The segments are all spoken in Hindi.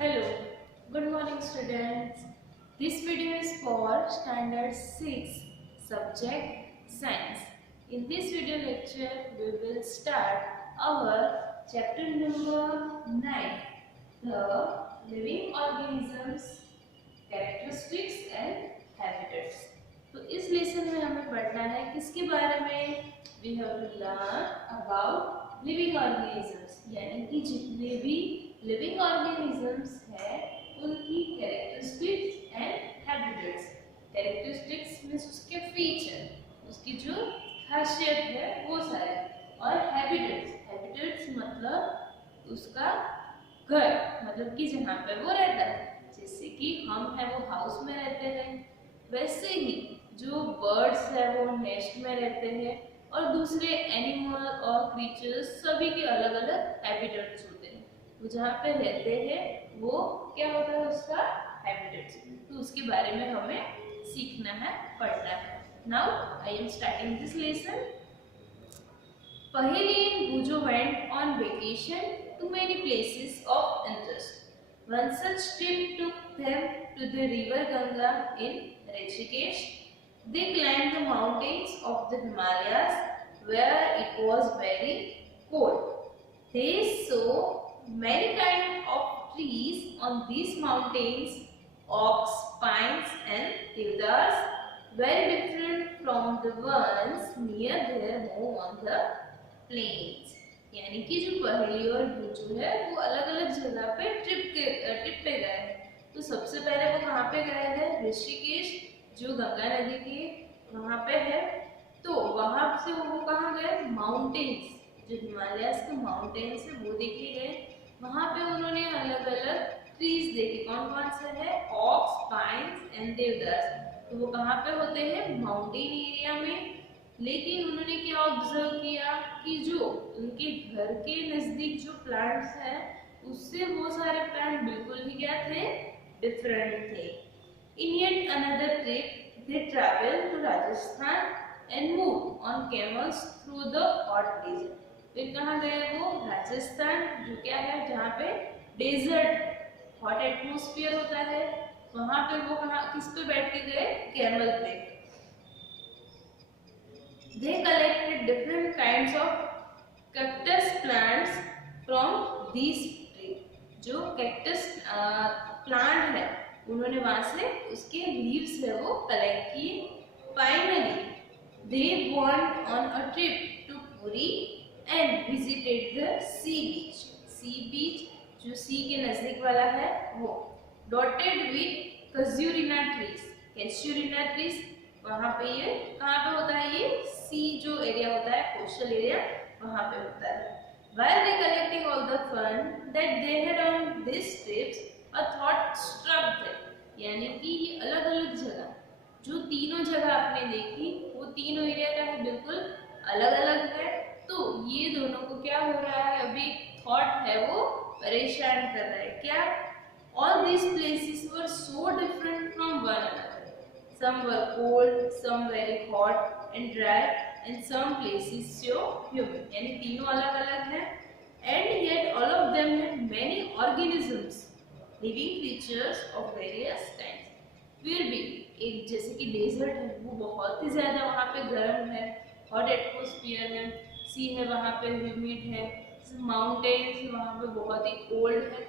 Hello, good morning students. This video is for standard 6 subject science. In this video lecture we will start our chapter number 9, the living organisms, characteristics and habitats. तो इस लेसन में हमें पढ़ना है किसके बारे में? We have to learn about living organisms, यानी कि जितने भी लिविंग ऑर्गेनिजम्स है उनकी characteristics and habitats. Characteristics means उसके फीचर, उसकी जो खासियत है वो सारे, और हैबिटेट्स मतलब उसका घर, मतलब कि जहाँ पे वो रहता है। जैसे कि हम है वो हाउस में रहते हैं, वैसे ही जो बर्ड्स है वो नेस्ट में रहते हैं, और दूसरे एनिमल और क्रीचर्स सभी के अलग अलग हैबिटेट्स होते हैं। वो जहाँ पे रहते हैं वो क्या होता है उसका हैबिटेट्स। तो उसके बारे में हमें सीखना है, पढ़ना है। Now I am starting this lesson. Paheli and Bujo went on vacation to many places of interest. One such trip took them to the river Ganga in Rishikesh. They climbed the mountains of the Himalayas where it was very cold. They saw many kinds of trees on these mountains, oaks, pines and deodars, very different from the ones near their home on the plains. यानी कि जो पहेली और भूजू है वो अलग अलग जगह पे ट्रिप पे गए हैं। तो सबसे पहले वो कहाँ पे गए हैं? ऋषिकेश, जो गंगा नदी के वहाँ पे है। तो वहाँ से वो कहाँ गए? माउंटेन्स, जो हिमालयस के माउंटेन्स है वो देखे गए। वहाँ पे उन्होंने अलग अलग ट्रीज देखे। कौन कौन से है? ऑक्स, पाइन्स एंड देवदार। तो वो कहाँ पे होते हैं? माउंटेन एरिया में। लेकिन उन्होंने क्या ऑब्जर्व किया कि जो उनके घर के नजदीक जो प्लांट्स हैं उससे वो सारे प्लांट बिल्कुल ही क्या थे? डिफरेंट थे। In yet another trip they travel to Rajasthan and move on camels through the hot desert. फिर कहाँ गए वो? राजस्थान, जो क्या है जहाँ पे डेजर्ट, हॉट एटमोस्फियर होता है। वहां पे वो कहाँ किस पे बैठ के गए? कैमल पे। They collected different kinds of cactus plants from these trees. जो कैक्टस प्लांट है उन्होंने वहां से उसके लीव्स है वो कलेक्ट किए। Finally they went on a trip to Puri and visited the sea beach. Sea beach जो सी के नजदीक वाला है वो, dotted with casuarina trees. Casuarina trees वहाँ पे ये कहाँ पे होता है? ये सी जो एरिया होता है, कोस्टल एरिया, वहाँ पे होता है। While recollecting all the fun that they had on these trips, a thought struck them. यानी कि ये अलग अलग जगह, जो तीनों जगह आपने देखी वो तीनों एरिया का है बिल्कुल अलग अलग है। तो ये दोनों को क्या हो रहा है? अभी थॉट है वो परेशान कर रहा है। क्या? All these places were so different from one another. Some were cold, some very hot and dry, and some places so humid. यानी तीनों अलग अलग हैं, and yet all of them had many organisms, living creatures of various kinds. फिर भी एक जैसे कि डेजर्ट है वो बहुत ही ज्यादा वहाँ पे गर्म है, हॉट एटमोस्फियर है, सी है वहाँ पे ह्यूमिड है, माउंटेन्स वहाँ पे बहुत ही कोल्ड है।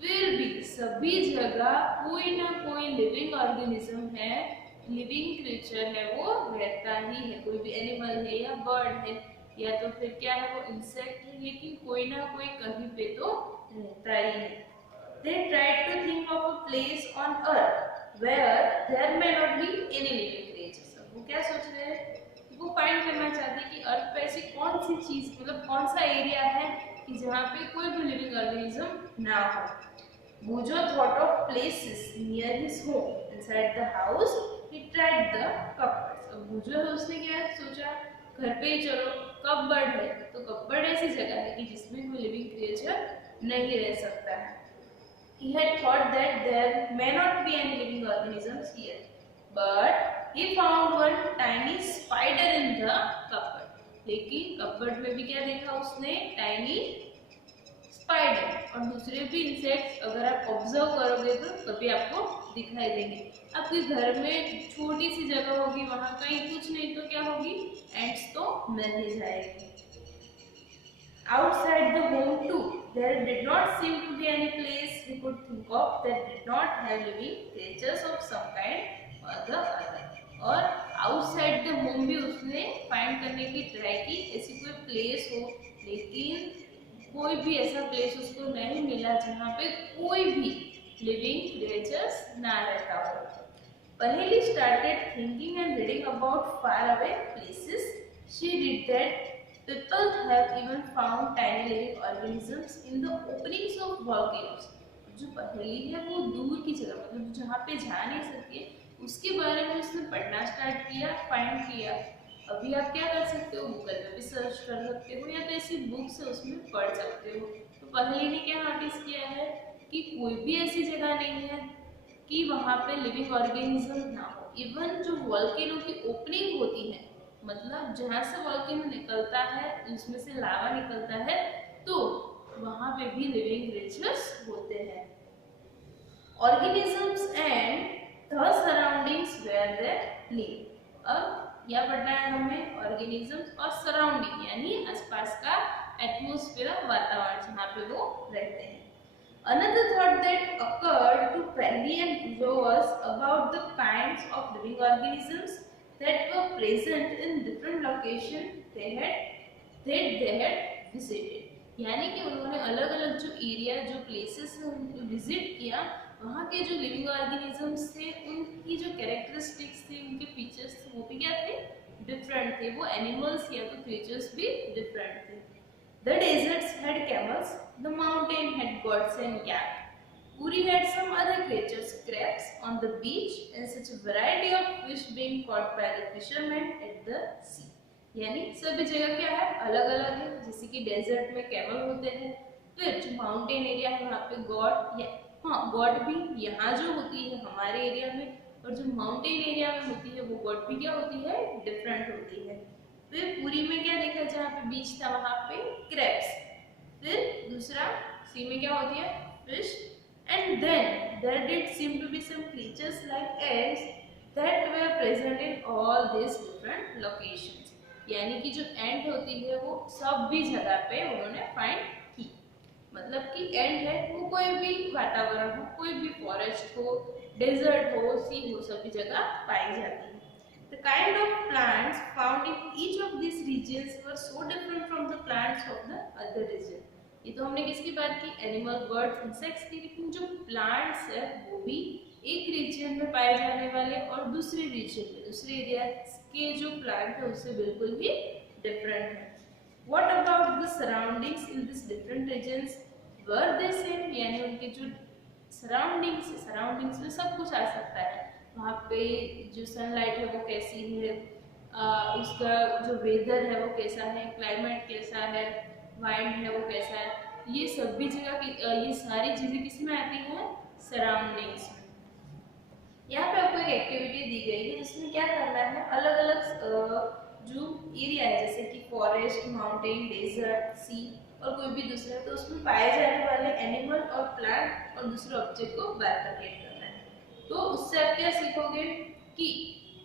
फिर भी सभी जगह कोई ना कोई लिविंग ऑर्गेनिज्म है, लिविंग क्रीचर है, वो रहता ही है। कोई भी एनिमल है या बर्ड है या तो फिर क्या है वो इंसेक्ट है, लेकिन कोई ना कोई कहीं पे तो रहता ही है। They tried to think of a place on earth where there may not be any living creatures. वो क्या सोच रहे हैं? वो फाइंड करना चाहते हैं कि अर्थ पे ऐसी कौन सी चीज, मतलब कौन सा एरिया है कि जहाँ पे कोई भी लिविंग ऑर्गेनिज्म ना हो। Bujo thought of places near his home. Inside the house, he tried the cupboards. अब बुजो है उसने क्या सोचा? घर पे ही चलो, कपबर्ड है तो कपबर्ड ऐसी जगह है कि जिसमें कोई लिविंग क्रिएचर नहीं रह सकता है। He had thought that there may not be any living organisms here, but he found one tiny spider in the cupboard. लेकिन कपबर्ड में भी क्या देखा उसने? टाइनी स्पाइडर और दूसरे भी इंसेक्ट्स अगर आप ऑब्जर्व करोगे तो कभी आपको दिखाई देंगे। आपके घर में छोटी सी जगह होगी, वहां कहीं कुछ नहीं तो क्या होगी, एंड्स तो मिल ही जाएगी। Outside the home too, there did not seem to be any place he could think of that did not have living creatures of some kind or the other. और आउटसाइड द होम भी उसने फाइंड करने की ट्राई की, ऐसी कोई प्लेस हो, लेकिन कोई भी ऐसा प्लेस उसको नहीं मिला जहाँ पे कोई भी लिविंग क्रिएचर्स ना रहता हो। Paheli started thinking and reading about faraway places. She read that people have even found tiny living organisms in the openings of volcanoes. जो पहेली है वो दूर की जगह, मतलब जहाँ पे जा नहीं सकती, उसके बारे में उसने पढ़ना स्टार्ट किया, फाइंड किया। अभी आप क्या कर सकते हो, गूगल पे भी सर्च कर सकते हो या तो ऐसी बुक्स है उसमें पढ़ सकते हो। तो पहेली ने क्या नोटिस किया है कि कोई भी ऐसी जगह नहीं है कि वहाँ पे लिविंग ऑर्गेनिज्म ना हो। इवन जो वॉल्केनो की ओपनिंग होती है, मतलब जहाँ से वॉल्केनो निकलता है, उसमें से लावा निकलता है, तो वहाँ पे भी लिविंग क्रिएचर्स होते हैं। Organisms and the surroundings where they live. अब यह पढ़ना है हमें ऑर्गेनिजम्स और सराउंडिंग यानी आसपास का एटमॉस्फेयर, वातावरण जहाँ पे वो रहते हैं। Another thought that occurred to Paheli and Joe was about the kinds of living organisms that were present in different locations they had visited. यानी कि उन्होंने अलग अलग जो एरिया, जो प्लेसेस विजिट किया, वहाँ के जो लिविंग ऑर्गेनिजम्स थे, उनकी जो कैरेक्टरिस्टिक्स थे, उनके फीचर्स थे, वो भी क्या थे, डिफरेंट थे। वो एनिमल्स या तो क्रिएचर्स भी डिफरेंट थे। The deserts had camels, the mountain had goats and yak. Puri had some other creatures, crabs on the beach, and such a variety of fish being caught by the fishermen at the sea. यानी सभी जगह क्या है, अलग अलग है। जैसे कि डेजर्ट में कैमल होते हैं, फिर जो माउंटेन एरिया है वहाँ पे गॉड, या हाँ गॉड भी यहाँ जो होती है हमारे एरिया में, और जो माउंटेन एरिया में होती है वो गॉड भी क्या होती है, डिफरेंट होती है। फिर पूरी में क्या देखा, जहाँ पे बीच था वहाँ पे क्रैब्स, फिर दूसरा सी में क्या होती है, fish, and then there did seem to be some creatures like ants that were present in all this different locations. यानी कि जो एंट होती है वो सब भी जगह पे उन्होंने फाइंड की। मतलब कि एंट है वो कोई भी वातावरण हो, कोई भी फॉरेस्ट हो, डेजर्ट हो, सी हो, सभी जगह पाई जाती है। The kind of plants found in each of these regions were so different from the plants of the other region. ये तो हमने किसकी बात की, एनिमल, बर्ड्स, इंसेक्ट्स की, लेकिन जो प्लांट्स है वो भी एक रीजन में पाए जाने वाले और दूसरे रीजन में, दूसरे एरिया के जो प्लांट है उससे बिल्कुल ही डिफरेंट है। What about the surroundings in these different regions? Were they same? यानी उनके जो सराउंडिंग्स में सब कुछ आ सकता है। वहाँ पे जो सनलाइट है वो कैसी है, उसका जो वेदर है वो कैसा है, क्लाइमेट कैसा है, वाइंड है वो कैसा है, ये सभी जगह की ये सारी चीज़ें किस में आती हैं, सराउंडिंग्स में। यहाँ पे आपको एक एक्टिविटी दी गई है जिसमें क्या करना है, अलग अलग जो एरिया है जैसे कि फॉरेस्ट, माउंटेन, डेजर्ट, सी और कोई भी दूसरा, तो उसमें पाए जाने वाले एनिमल और प्लांट और दूसरे ऑब्जेक्ट को बाइफरकेट करना है। तो उससे आप क्या सीखोगे कि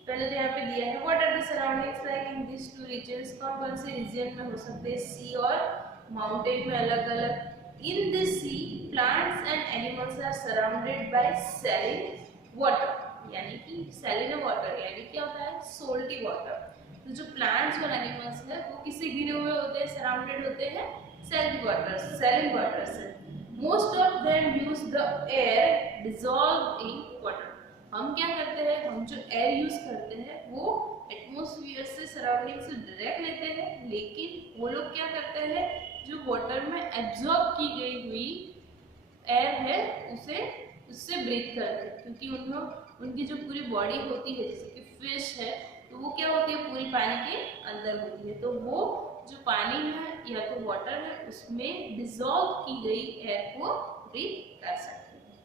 पहले तो यहाँ पे दिया है what are the surroundings like in this two regions, कौन कौन से रीजन में हो सकते हैं, सी और माउंटेन में अलग अलग। In this sea plants and animals are surrounded by saline water, यानी कि सैलिन वाटर यानी क्या होता है, सोल्टी वाटर। तो जो प्लांट्स और एनिमल्स है वो किससे घिरे हुए होते हैं, सराउंडेड होते हैं सैलिन वाटर से। Most of them use the air dissolved in water. हम क्या करते हैं, हम जो एयर यूज करते हैं वो एटमॉस्फेयर से, सराउंडिंग से डायरेक्ट लेते हैं, लेकिन वो लोग क्या करते हैं, जो वाटर में एब्जॉर्ब की गई हुई एयर है उससे ब्रीथ करते हैं, क्योंकि उनकी जो पूरी बॉडी होती है, जैसे कि फिश है तो वो क्या होती है, पूरी पानी के अंदर होती है, तो वो जो पानी है या तो वाटर है उसमें डिसॉल्व की गई एयर को ब्रीथ कर सकते हैं।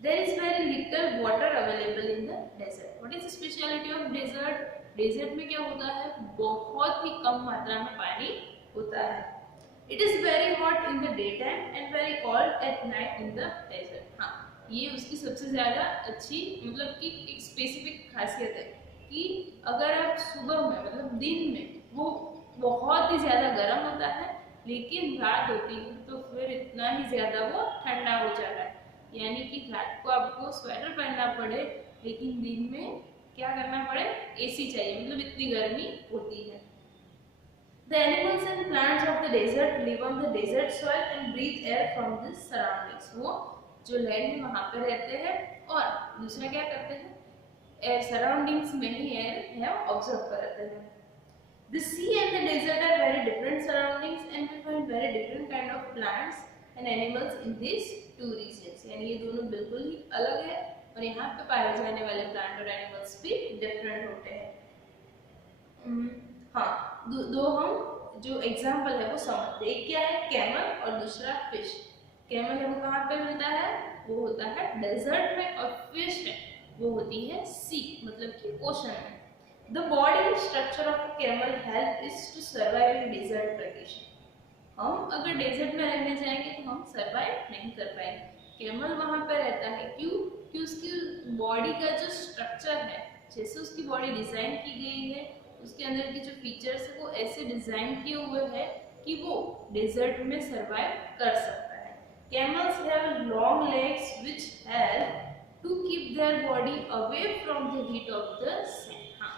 There is very little water available in the desert. What is the speciality of desert? Desert में क्या होता है, बहुत ही कम मात्रा में पानी होता है। It is very hot in the day time and very cold at night in the desert. हाँ, ये उसकी सबसे ज्यादा अच्छी मतलब कि एक स्पेसिफिक खासियत है कि अगर आप सुबह में मतलब दिन में वो बहुत ही ज्यादा गर्म होता है, लेकिन रात होती है तो फिर इतना ही ज्यादा वो ठंडा हो जाता है। यानी कि रात को आपको स्वेटर पहनना पड़े, लेकिन दिन में क्या करना पड़े, एसी चाहिए, मतलब इतनी गर्मी होती है। The animals and plants of the desert live on the desert soil and breathe air from the surroundings. वो जो लैंड है वहाँ पे रहते हैं और दूसरा क्या करते हैं, एयर सराउंडिंग्स में ही एयर है ऑब्जर्व करते हैं। The sea and the desert are very different surroundings and we find very different kind of plants and animals in these two regions. यानी ये दोनों बिल्कुल ही अलग है और यहाँ पे पाए जाने वाले प्लांट और एनिमल्स भी डिफरेंट होते हैं। हाँ, दो हम जो एग्जाम्पल है वो समझते हैं। एक क्या है, कैमल और दूसरा फिश। कैमल है वो कहाँ पे मिलता है, वो होता है डेजर्ट में, और फिश है वो होती है सी मतलब कि ओशन में। The body structure of a camel help is to survive in desert condition. हम अगर डेजर्ट में रहने जाएंगे तो हम सर्वाइव नहीं कर पाएंगे। कैमल वहां पर रहता है क्यों, कि उसकी बॉडी का जो स्ट्रक्चर है, जैसे उसकी बॉडी डिजाइन की गई है, उसके अंदर के जो फीचर्स है वो ऐसे डिजाइन किए हुए हैं कि वो डेजर्ट में सरवाइव कर सकता है। Camels have long legs which help to keep their body away from the heat of the sand. हाँ,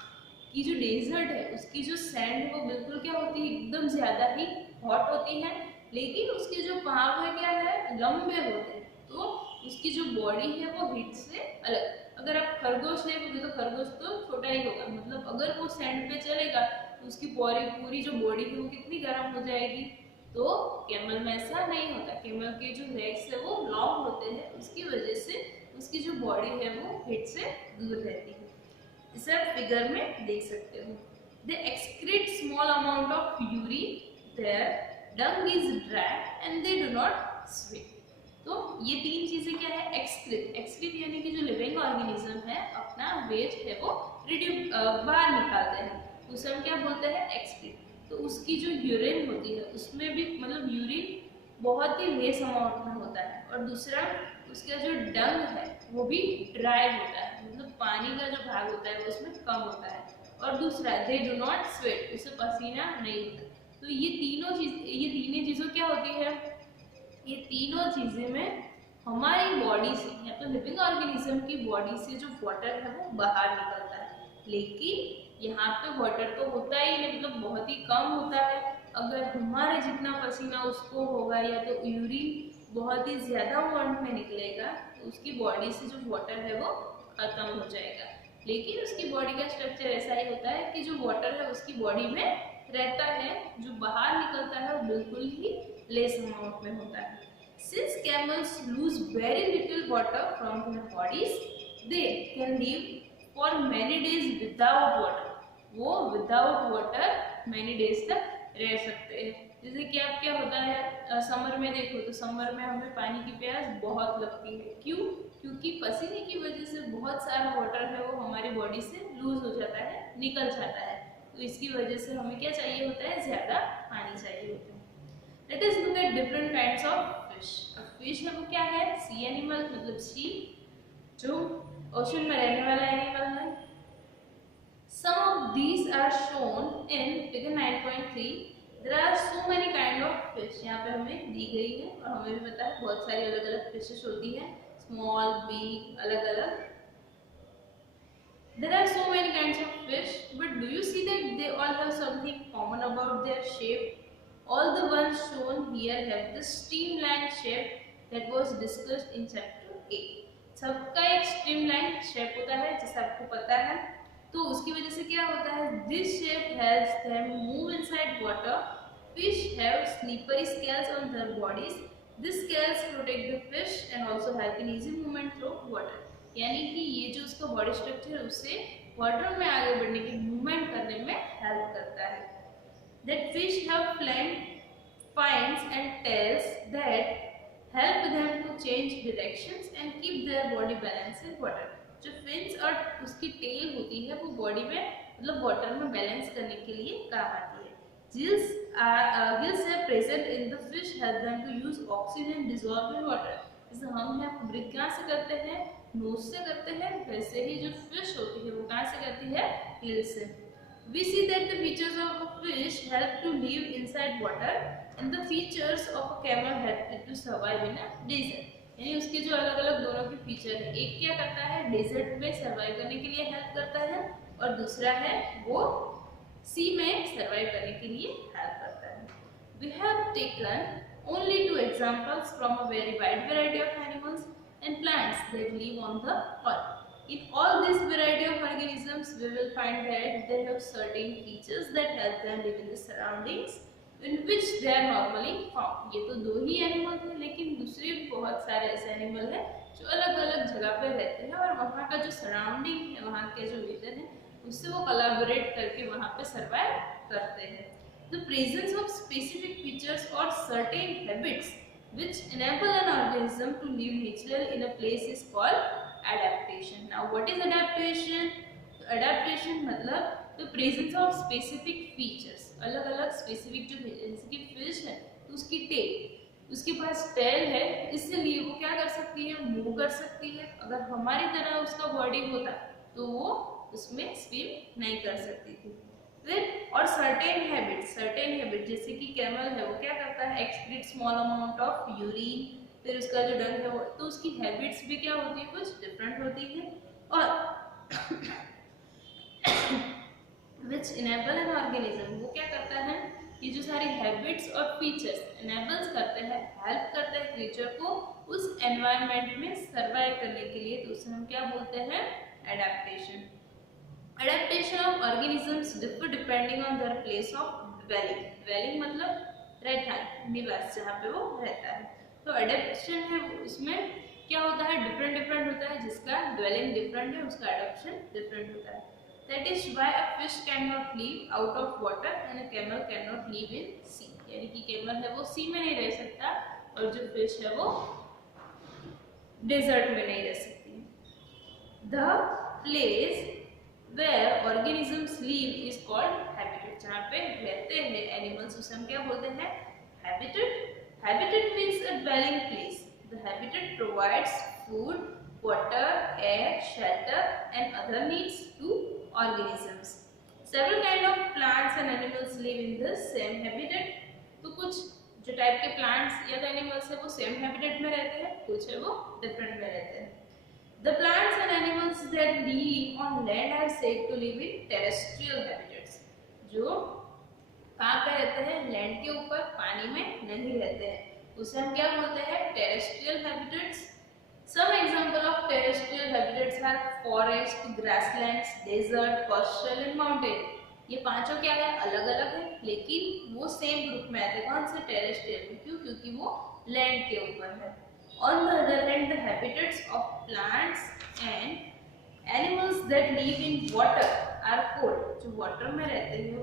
कि जो डेजर्ट है उसकी जो सैंड है वो बिल्कुल क्या होती है, एकदम ज्यादा ही हॉट होती है, लेकिन उसके जो पाँव है क्या है, लंबे होते हैं, तो उसकी जो बॉडी है वो हीट से अलग। अगर आप खरगोश देखोगे तो खरगोश तो छोटा ही होगा, मतलब अगर वो सैंड पे चलेगा तो उसकी पूरी जो बॉडी है वो कितनी गर्म हो जाएगी। तो कैमल में ऐसा नहीं होता, कैमल के जो लेग्स है वो लॉन्ग होते हैं, उसकी वजह से उसकी जो बॉडी है वो हीट से दूर रहती है। इसे आप फिगर में देख सकते हो। They excrete small amount of urine, their dung is dry and they do not sweat. तो ये तीन चीजें क्या है, एक्सक्रीट। एक्सक्रीट यानी कि जो लिविंग ऑर्गेनिज्म है अपना वेस्ट है वो बाहर निकालते हैं, उसे हम क्या बोलते हैं, एक्सक्रीट। तो उसकी जो यूरिन होती है उसमें भी मतलब यूरिन बहुत ही लेस अमाउंट में होता है, और दूसरा उसका जो डंग है वो भी ड्राई होता है, मतलब पानी का जो भाग होता है वो उसमें कम होता है, और दूसरा दे डू नॉट स्वेट, उसे पसीना नहीं होता। तो ये तीनों चीजों क्या होती है, ये तीनों चीजें में हमारी बॉडी से या तो लिविंग ऑर्गेनिज्म की बॉडी से जो वाटर है वो बाहर निकलता है, लेकिन यहाँ पे वाटर तो होता ही नहीं, मतलब बहुत ही कम होता है। अगर हमारे जितना पसीना उसको होगा या तो यूरिन बहुत ही ज्यादा अमाउंट में निकलेगा तो उसकी बॉडी से जो वाटर है वो खत्म हो जाएगा। लेकिन उसकी बॉडी का स्ट्रक्चर ऐसा ही होता है कि जो वाटर है उसकी बॉडी में रहता है, जो बाहर निकलता है वो बिल्कुल ही लेस अमाउंट में होता है। Since camels lose very little water from their bodies, they can live for many days without water. वो without water many days तक रह सकते हैं। जैसे कि आप क्या होता है समर में देखो तो समर में हमें पानी की प्यास बहुत लगती है, क्यों, क्योंकि पसीने की वजह से बहुत सारा वाटर है वो हमारी बॉडी से लूज हो जाता है, निकल जाता है, तो इसकी वजह से हमें क्या चाहिए होता है, ज्यादा पानी चाहिए होता है। Let us look at different kinds of fish. अब फिश है वो क्या है, सी एनिमल मतलब सी, जो ओशन में रहने वाला एनिमल है। Some of these are shown in figure 9.3. There are so many kind of fish. यहाँ पे हमें दी गई है और हमें भी पता है बहुत सारी अलग अलग फिशेस होती हैं, स्मॉल बिग अलग अलग। There are so many kinds of fish, but do you see that they all have something common about their shape? All the ones shown here have the streamlined shape that was discussed in chapter 8. सबका एक streamlined shape होता है जैसे आपको पता है, तो उसकी वजह से क्या होता है, this shape helps them move inside water. Fish have slippery scales on their bodies. These scales protect the fish and also help in easy movement through water. यानी कि ये जो उसका बॉडी स्ट्रक्चर है उससे वाटर में आगे बढ़ने की मूवमेंट करने में हेल्प करता है। That fish have fins and tails that help them to change directions and keep their body balance in water. जो फिन्स और उसकी टेल होती है वो बॉडी में मतलब वाटर में बैलेंस करने के लिए काम आती है। Gills are present in the fish help them to use oxygen dissolved in water. जैसे हम हैं ब्रीथ कहाँ से करते हैं, नोज से करते हैं, वैसे ही जो फिश होती है वो कहाँ से करती है, गिल से. We see that the features of a fish help to live inside water and the features of a camel help it to survive in a desert. यानी उसके जो अलग अलग दोनों के फीचर है, एक क्या करता है डेजर्ट में सर्वाइव करने के लिए हेल्प करता है और दूसरा है वो सी में सर्वाइव करने के लिए हेल्प करता है. We have taken only 2 examples from a very wide variety of animals and plants that live on the earth. In all this variety of organisms, we will find that they have certain features that help them live in the surroundings in which they are normally found. ये तो 2 ही एनिमल हैं, लेकिन दूसरे भी बहुत सारे ऐसे एनिमल हैं जो अलग अलग जगह पे रहते हैं और वहाँ का जो सराउंडिंग है, वहाँ के जो वेदर है, उससे वो कोलैबोरेट करके वहाँ पे सर्वाइव करते हैं. The presence of specific features or certain habits which enable an organism to live naturally in a place is called adaptation. Now, what is adaptation? Adaptation मतलब the presence of specific features. अलग अलग specific जो है, जैसे कि fish है तो उसकी tail, उसके पास tail है, इसलिए वो क्या कर सकती है, मूव कर सकती है. अगर हमारी तरह उसका बॉडी होता तो वो उसमें स्विम नहीं कर सकती थी. फिर और सर्टेन हैबिट जैसे कि कैमल है वो क्या करता है, excrete small amount of urine, फिर उसका जो डंग है वो, तो उसकी हैबिट्स भी क्या होती है, कुछ डिफरेंट होती है. और विच इनेबल एन ऑर्गेनिज्म, वो क्या करता है, ये जो सारी हैबिट्स और फीचर्स इनेबल्स करते हैं, हेल्प करते हैं क्रीचर को उस एनवायरनमेंट में सर्वाइव करने के लिए, तो उसे हम क्या बोलते हैं, adaptation. Adaptation of organisms differ depending on their place of dwelling. Dwelling मतलब रहना, निवास, जहाँ पे वो रहता है. तो adaptation है उसमें क्या होता है, डिफरेंट होता है, जिसका dwelling डिफरेंट है उसका adaptation डिफरेंट होता है. That is why a fish cannot live out of water and a camel cannot live in sea. यानी कि camel है वो sea में नहीं रह सकता और जो fish है वो desert में नहीं रह सकती. The place where organisms live is called habitat. जहाँ पे रहते हैं animals उसे हम क्या बोलते हैं, habitat. Habitat means a dwelling place. The habitat provides food, water, air, shelter and other needs to organisms. Several kind of plants and animals live in the same habitat. तो कुछ जो टाइप के plants या animals है वो same habitat में रहते हैं, कुछ है वो different में रहते हैं. The plants and animals that live on land are said to live in terrestrial habitats. जो कहाँ पे रहते हैं, लैंड के ऊपर, पानी में नहीं रहते हैं, उसे हम क्या बोलते हैं, terrestrial habitats. Some example of terrestrial habitats are forest, grasslands, desert, coastal and mountain. ये पांचों क्या है, अलग अलग है, लेकिन वो सेम ग्रुप में आते हैं. कौन से, टेरेस्ट्रियल में. क्यों, क्योंकि वो लैंड के ऊपर है. On the other hand, the habitats of plants and animals that live in water are cold. जो water में रहते हैं